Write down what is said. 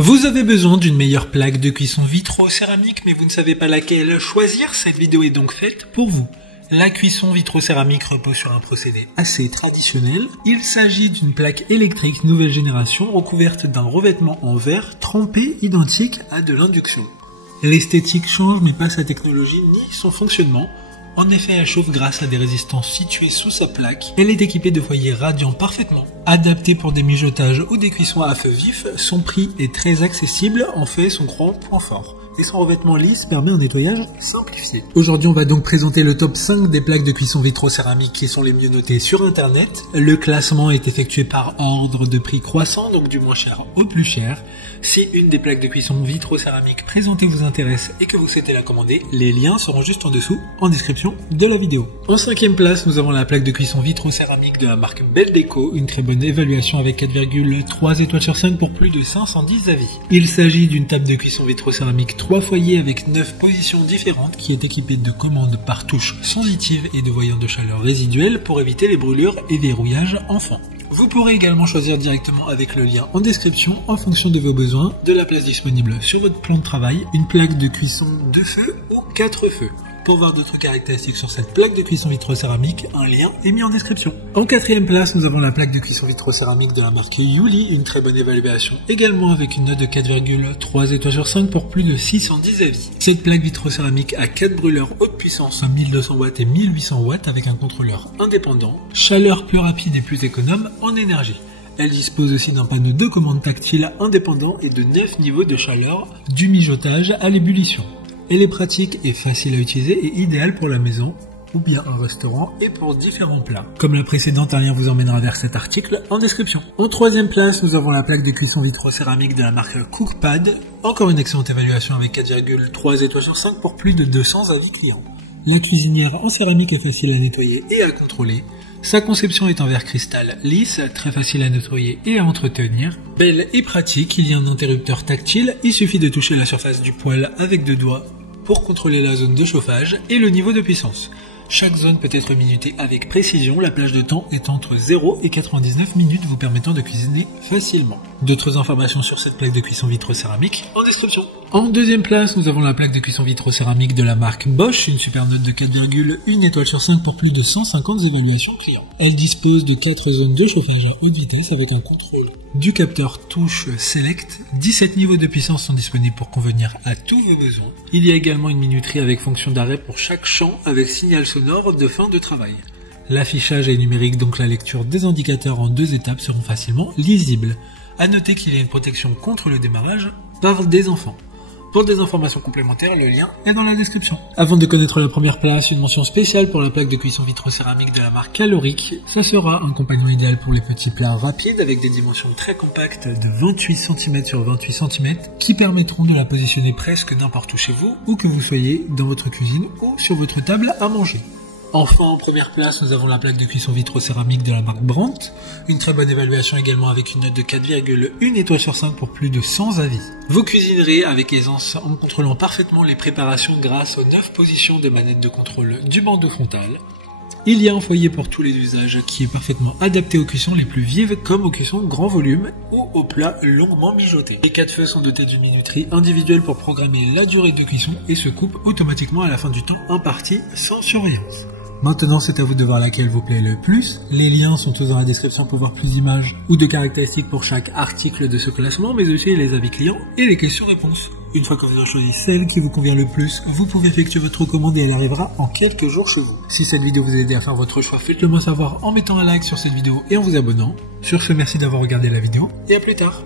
Vous avez besoin d'une meilleure plaque de cuisson vitro-céramique, mais vous ne savez pas laquelle choisir? Cette vidéo est donc faite pour vous. La cuisson vitro-céramique repose sur un procédé assez traditionnel. Il s'agit d'une plaque électrique nouvelle génération recouverte d'un revêtement en verre trempé identique à de l'induction. L'esthétique change mais pas sa technologie ni son fonctionnement. En effet, elle chauffe grâce à des résistances situées sous sa plaque. Elle est équipée de foyers radiants parfaitement. Adaptée pour des mijotages ou des cuissons à feu vif, son prix est très accessible, en fait son grand point fort. Et son revêtement lisse permet un nettoyage simplifié. Aujourd'hui, on va donc présenter le top 5 des plaques de cuisson vitro-céramique qui sont les mieux notées sur internet. Le classement est effectué par ordre de prix croissant, donc du moins cher au plus cher. Si une des plaques de cuisson vitro-céramique présentées vous intéresse et que vous souhaitez la commander, les liens seront juste en dessous, en description de la vidéo. En 5e place, nous avons la plaque de cuisson vitro-céramique de la marque Beldeco, une très bonne évaluation avec 4,3 étoiles sur 5 pour plus de 510 avis. Il s'agit d'une table de cuisson vitro-céramique 3 foyers avec 9 positions différentes qui est équipée de commandes par touche sensitives et de voyants de chaleur résiduels pour éviter les brûlures et verrouillages enfants. Vous pourrez également choisir directement avec le lien en description, en fonction de vos besoins, de la place disponible sur votre plan de travail, une plaque de cuisson 2 feux ou 4 feux. Pour voir d'autres caractéristiques sur cette plaque de cuisson vitro-céramique, un lien est mis en description. En 4e place, nous avons la plaque de cuisson vitro-céramique de la marque Yuli, une très bonne évaluation, également avec une note de 4,3 étoiles sur 5 pour plus de 610 avis. Cette plaque vitro-céramique a 4 brûleurs haute puissance, 1200 watts et 1800 watts avec un contrôleur indépendant, chaleur plus rapide et plus économe en énergie. Elle dispose aussi d'un panneau de commande tactile indépendant et de 9 niveaux de chaleur, du mijotage à l'ébullition. Elle est pratique et facile à utiliser et idéale pour la maison ou bien un restaurant et pour différents plats. Comme la précédente, un lien vous emmènera vers cet article en description. En 3e place, nous avons la plaque de cuisson vitro-céramique de la marque Cookpad. Encore une excellente évaluation avec 4,3 étoiles sur 5 pour plus de 200 avis clients. La cuisinière en céramique est facile à nettoyer et à contrôler. Sa conception est en verre cristal lisse, très facile à nettoyer et à entretenir. Belle et pratique, il y a un interrupteur tactile, il suffit de toucher la surface du poêle avec 2 doigts pour contrôler la zone de chauffage et le niveau de puissance. Chaque zone peut être minutée avec précision, la plage de temps est entre 0 et 99 minutes vous permettant de cuisiner facilement. D'autres informations sur cette plaque de cuisson vitro-céramique en description. En 2e place, nous avons la plaque de cuisson vitro-céramique de la marque Bosch, une super note de 4,1 étoiles sur 5 pour plus de 150 évaluations clients. Elle dispose de 4 zones de chauffage à haute vitesse avec un contrôle du capteur touche Select. 17 niveaux de puissance sont disponibles pour convenir à tous vos besoins. Il y a également une minuterie avec fonction d'arrêt pour chaque champ avec signal sonore de fin de travail. L'affichage est numérique, donc la lecture des indicateurs en 2 étapes seront facilement lisibles. A noter qu'il y a une protection contre le démarrage par des enfants. Pour des informations complémentaires, le lien est dans la description. Avant de connaître la première place, une mention spéciale pour la plaque de cuisson vitro-céramique de la marque Caloric. Ça sera un compagnon idéal pour les petits plats rapides avec des dimensions très compactes de 28 cm sur 28 cm qui permettront de la positionner presque n'importe où chez vous ou que vous soyez dans votre cuisine ou sur votre table à manger. Enfin, en première place, nous avons la plaque de cuisson vitro-céramique de la marque Brandt. Une très bonne évaluation également avec une note de 4,1 étoiles sur 5 pour plus de 100 avis. Vous cuisinerez avec aisance en contrôlant parfaitement les préparations grâce aux 9 positions de manette de contrôle du bandeau frontal. Il y a un foyer pour tous les usages qui est parfaitement adapté aux cuissons les plus vives comme aux cuissons grand volume ou aux plats longuement mijotés. Les 4 feux sont dotés d'une minuterie individuelle pour programmer la durée de cuisson et se coupent automatiquement à la fin du temps imparti sans surveillance. Maintenant, c'est à vous de voir laquelle vous plaît le plus. Les liens sont tous dans la description pour voir plus d'images ou de caractéristiques pour chaque article de ce classement, mais aussi les avis clients et les questions-réponses. Une fois que vous avez choisi celle qui vous convient le plus, vous pouvez effectuer votre commande et elle arrivera en quelques jours chez vous. Si cette vidéo vous a aidé à faire votre choix, faites-le moi savoir en mettant un like sur cette vidéo et en vous abonnant. Sur ce, merci d'avoir regardé la vidéo et à plus tard.